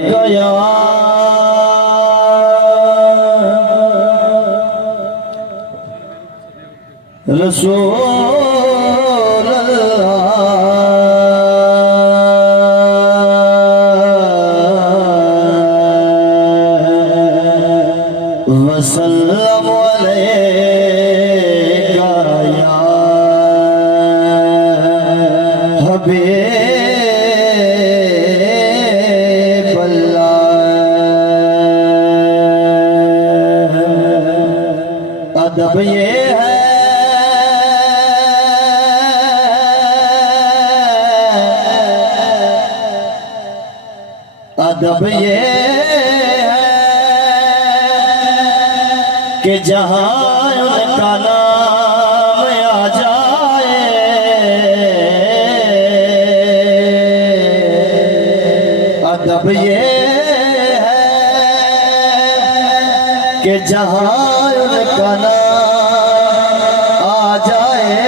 गया रसूल वसल्लम अलैका या हबीब अल्लाह। अदब ये है अदब ये है कि जहाँ उनका नाम आ जाए अदब ये है कि जहाँ उनका नाम आ जाए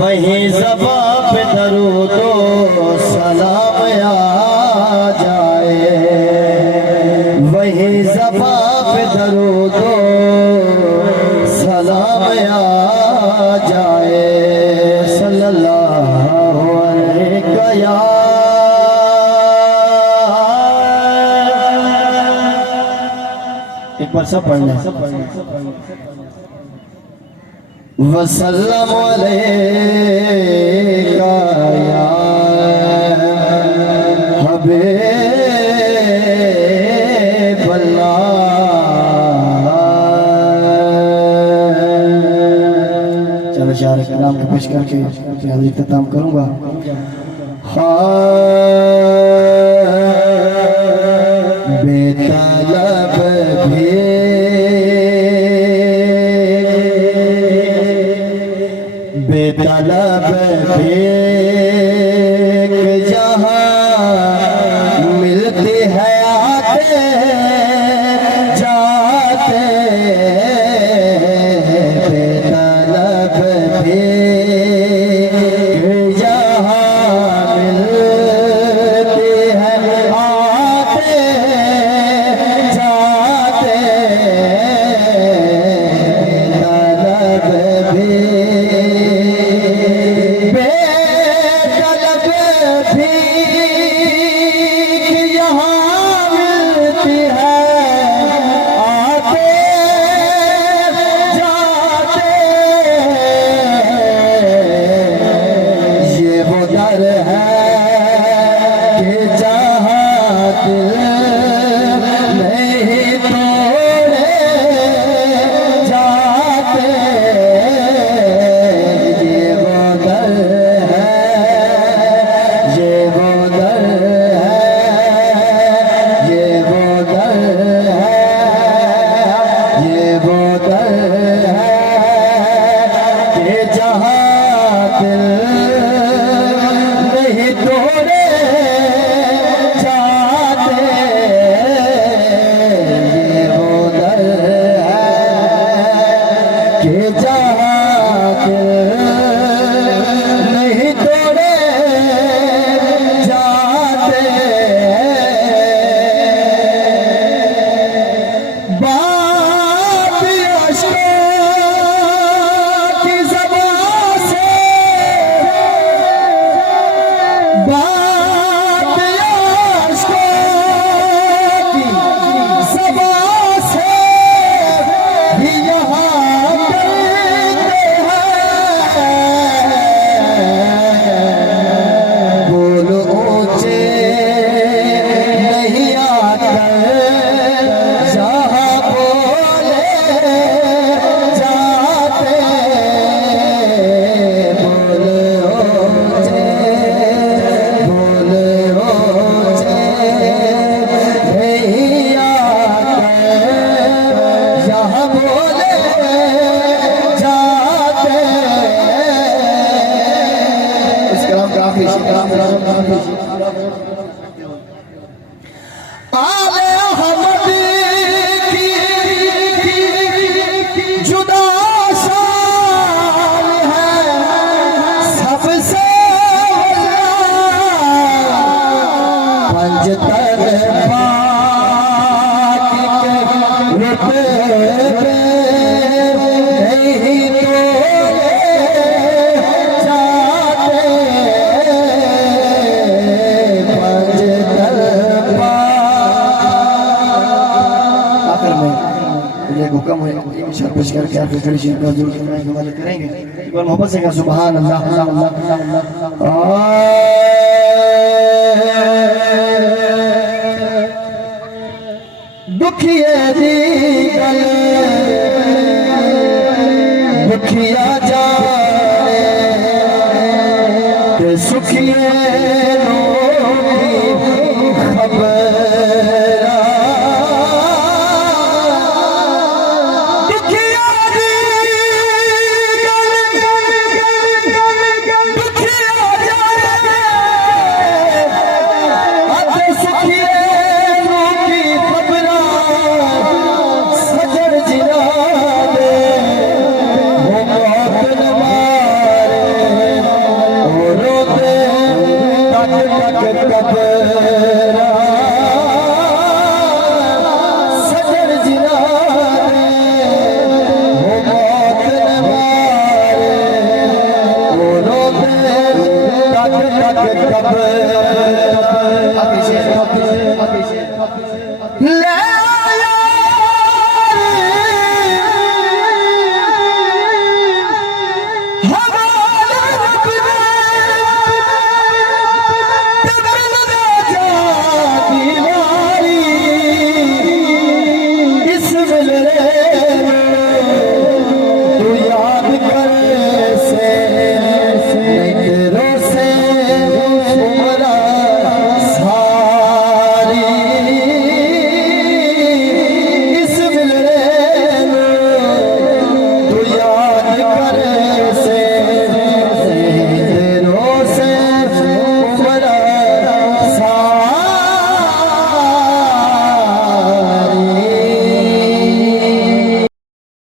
वहीं ज़बां पे दरूद सलाम आ जाए वहीं ज़बां पे दरूद सलाम आ जाए सल्लल्लाहु अलैहि या एक बार सब पढ़ना वसल्लम अलैका या हबीब अल्लाह। चलो शायर कलाम को पेश करके इख्तिताम करूंगा। बेतलब भी बेतलब भीख जहाँ मिलती है आते जाते बेतलब भीख जहाँ मिलती है आते जाते बेतलब जुदा शान है सबसे हुक्म है इंशाअल्लाह पेश करके आखिर खड़ी शेर का जोड़ के मैं हवाले करेंगे एक बार मोहब्बत से कहा सुभान अल्लाह दुखिए दी गल दुखिया जाने ते सुखिए